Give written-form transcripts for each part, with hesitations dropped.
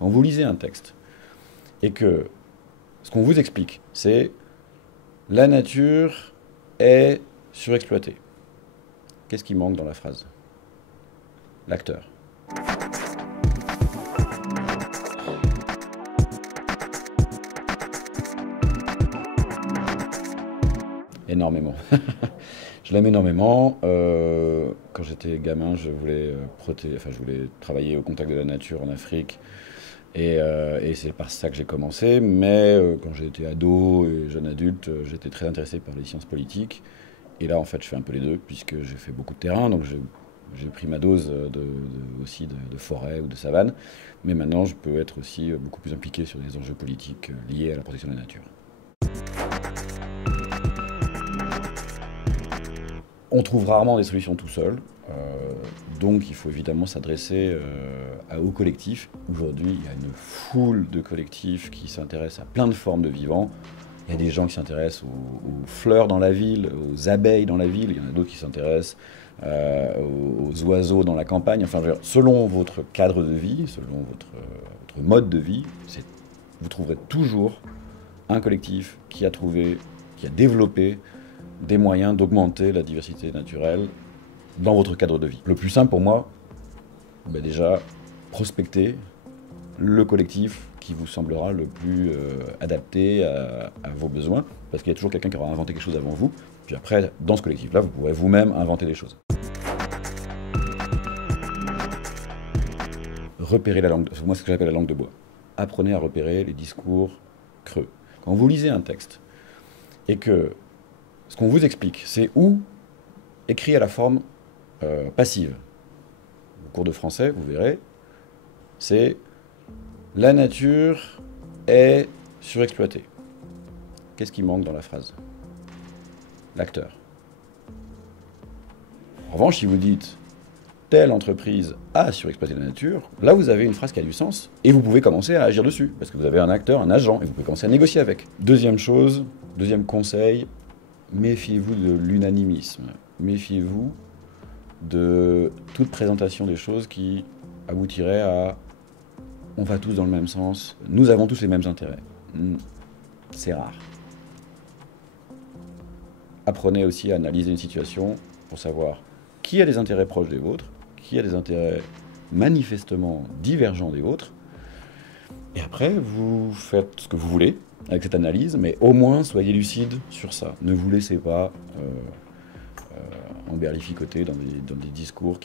Quand vous lisez un texte et que ce qu'on vous explique, c'est la nature est surexploitée. Qu'est-ce qui manque dans la phrase? L'acteur. Énormément. Je l'aime énormément. Quand j'étais gamin, je voulais travailler au contact de la nature en Afrique. Et c'est par ça que j'ai commencé. Mais quand j'étais ado et jeune adulte, j'étais très intéressé par les sciences politiques. Et là, en fait, je fais un peu les deux, puisque j'ai fait beaucoup de terrain. Donc j'ai pris ma dose aussi de forêt ou de savane. Mais maintenant, je peux être aussi beaucoup plus impliqué sur des enjeux politiques liés à la protection de la nature. On trouve rarement des solutions tout seul, donc il faut évidemment s'adresser aux collectifs. Aujourd'hui, il y a une foule de collectifs qui s'intéressent à plein de formes de vivants. Il y a des gens qui s'intéressent aux fleurs dans la ville, aux abeilles dans la ville, il y en a d'autres qui s'intéressent aux oiseaux dans la campagne. Enfin, selon votre cadre de vie, selon votre mode de vie, vous trouverez toujours un collectif qui a développé des moyens d'augmenter la diversité naturelle dans votre cadre de vie. Le plus simple pour moi, déjà, prospecter le collectif qui vous semblera le plus adapté à vos besoins, parce qu'il y a toujours quelqu'un qui aura inventé quelque chose avant vous, puis après, dans ce collectif-là, vous pourrez vous-même inventer des choses. Repérez la langue, moi c'est ce que j'appelle la langue de bois. Apprenez à repérer les discours creux. Quand vous lisez un texte, et que ce qu'on vous explique, c'est écrit à la forme passive. Au cours de français, vous verrez, c'est la nature est surexploitée. Qu'est-ce qui manque dans la phrase? L'acteur. En revanche, si vous dites telle entreprise a surexploité la nature, là vous avez une phrase qui a du sens et vous pouvez commencer à agir dessus parce que vous avez un acteur, un agent et vous pouvez commencer à négocier avec. Deuxième conseil, méfiez-vous de l'unanimisme. Méfiez-vous de toute présentation des choses qui aboutirait à on va tous dans le même sens, nous avons tous les mêmes intérêts. C'est rare. Apprenez aussi à analyser une situation pour savoir qui a des intérêts proches des vôtres, qui a des intérêts manifestement divergents des vôtres. Et après, vous faites ce que vous voulez avec cette analyse, mais au moins soyez lucide sur ça. Ne vous laissez pas emberlificoter dans des discours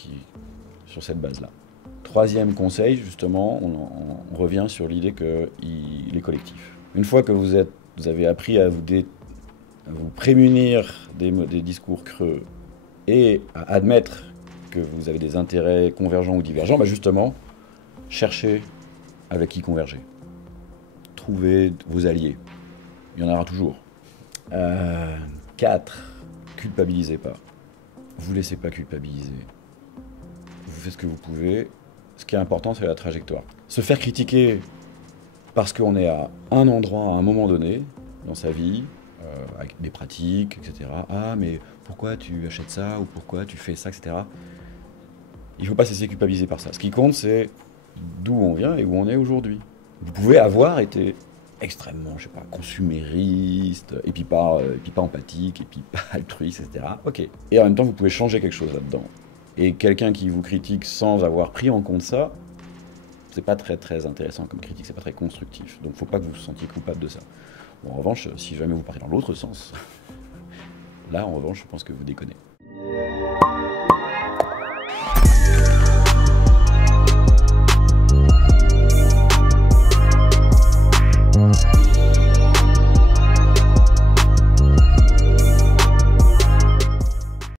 sur cette base-là. Troisième conseil, justement, on revient sur l'idée qu'il est collectif. Une fois que vous avez appris à vous prémunir des discours creux et à admettre que vous avez des intérêts convergents ou divergents, justement, cherchez avec qui converger. Trouvez vos alliés. Il y en aura toujours. 4. Culpabilisez pas. Vous laissez pas culpabiliser. Vous faites ce que vous pouvez. Ce qui est important, c'est la trajectoire. Se faire critiquer parce qu'on est à un endroit, à un moment donné, dans sa vie, avec des pratiques, etc. Ah, mais pourquoi tu achètes ça, ou pourquoi tu fais ça, etc. Il ne faut pas se laisser culpabiliser par ça. Ce qui compte, c'est d'où on vient et où on est aujourd'hui. Vous pouvez avoir été extrêmement, consumériste, et puis pas empathique, et puis pas altruiste, etc. Ok. Et en même temps, vous pouvez changer quelque chose là-dedans. Et quelqu'un qui vous critique sans avoir pris en compte ça, c'est pas très très intéressant comme critique, c'est pas très constructif. Donc faut pas que vous vous sentiez coupable de ça. Bon, en revanche, si jamais vous partez dans l'autre sens, là en revanche, je pense que vous déconnez.